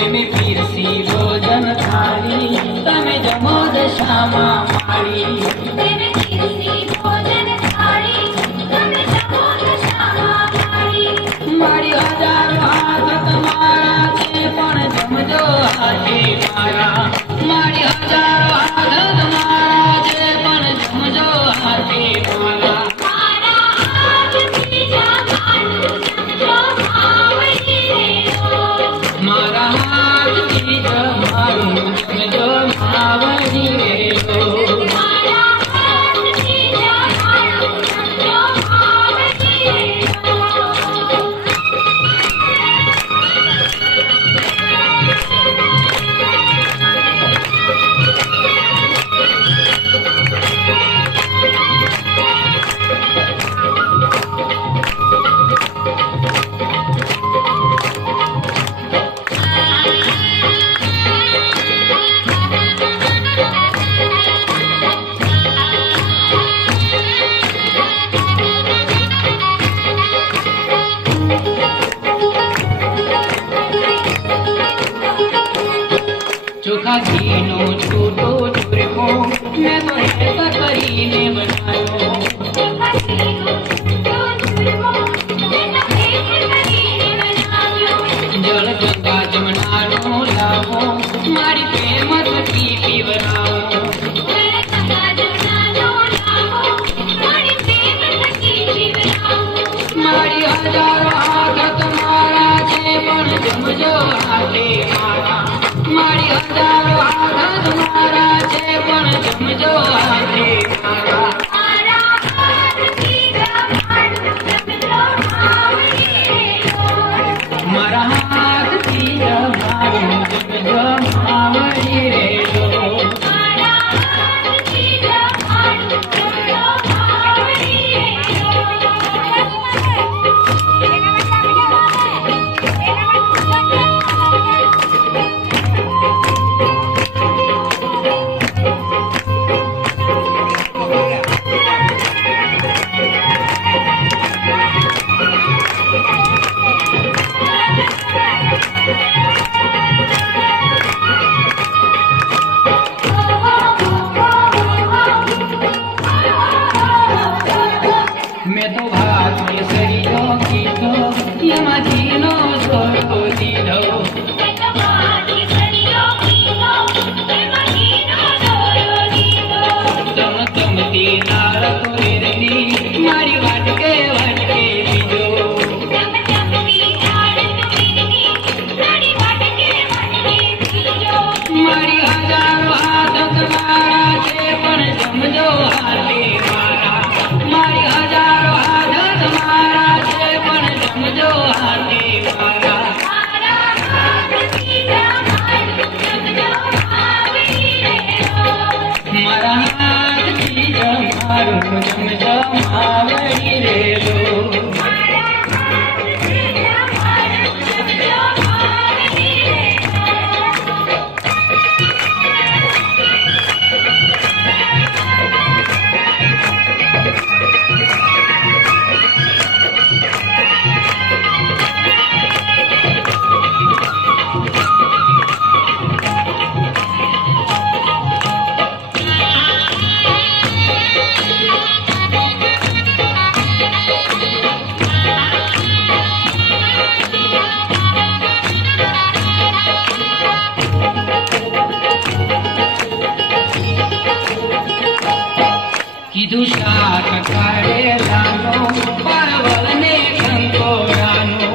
પ્રેમી પીરસી ભોજન થાળી તમે જમો દશામાં માળી મારી હજારો હાથ તમારા છે પણ જમજો હાથે મારા મારી હજારો હાથ તમારા છે પણ જમજો હાથે મારા મારા હાથથી જમારું જમજો માવડી રેલો ચોખા ઘીનો છૂટો ચૂરમો મેં તો હેત કરીને બનાવ્યો જળ ગંગા જમનાનો લાવો મારી પ્રેમ થકી પીવરાવો મારી હજારો હાથ તમારા છે પણ જમજો હાથે મારા મારી હજારો હાથ તમારા છે પણ જમજો હાથે મારા મારા હાથથી જમારું જમજો માવડી રેલો મેં તો ભાત કેસરીનો કીધો એમાં ઘીનો છોડો દીધો તમતમતી નાળ કોયરની મારી વાટકે વાટકે બીજો મારી હજારો હાથ તમારા છે પણ જમજો હાથે મારા મારી હજારો હાથ તમારા છે પણ જમજો હાથે મારા મારા હાથથી જમારું જમજો માવડી રેલો કીધું શાક કાઢેલાનો પરવળને કંકોરાનો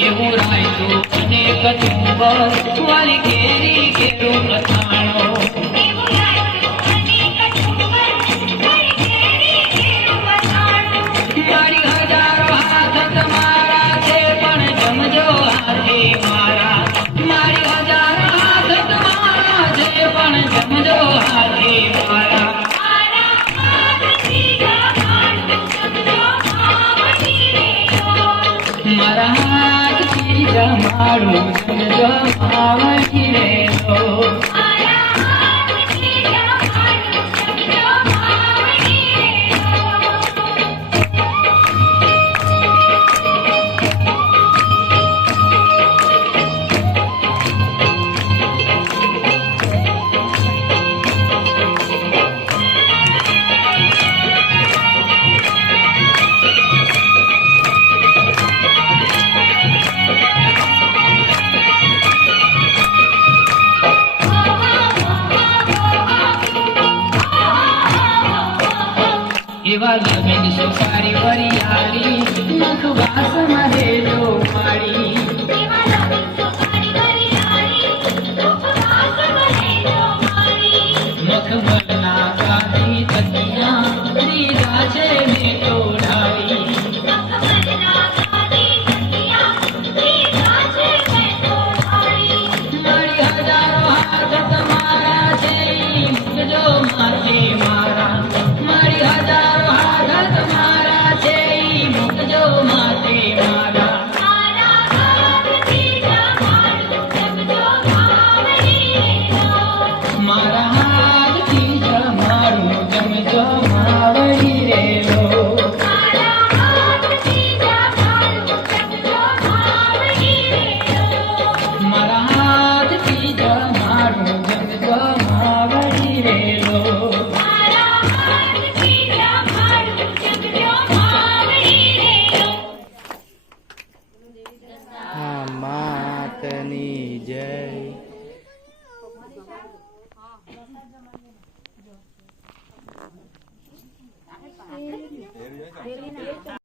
એવું રાયતું અને કચુંબર વાલી કેરી કેરું અથાણો મારી હજારો હાથ તમારા છે પણ જમજો હાથે મારા મારી હજારો હાથ તમારા છે પણ જમજો હાથે મારા મારા હાથથી જમાડું જમજો માવડી રેલો સારી વરિયાળી નખ વાસમાં રેજો માળી મખમલના કાઢી તકિયા લીધા છે મેં તો ઢાળી મારી હજારો હાથ તમારા છે મૂકજો માથે મારા મારી હજારો હાથ તમારા છે મૂકજો માથે મારા મારા હાથથી જમાડું જમજો માવડી રેલો મારા હાથથી જમાડું જમજો માવડી રેલો હા માતની જય.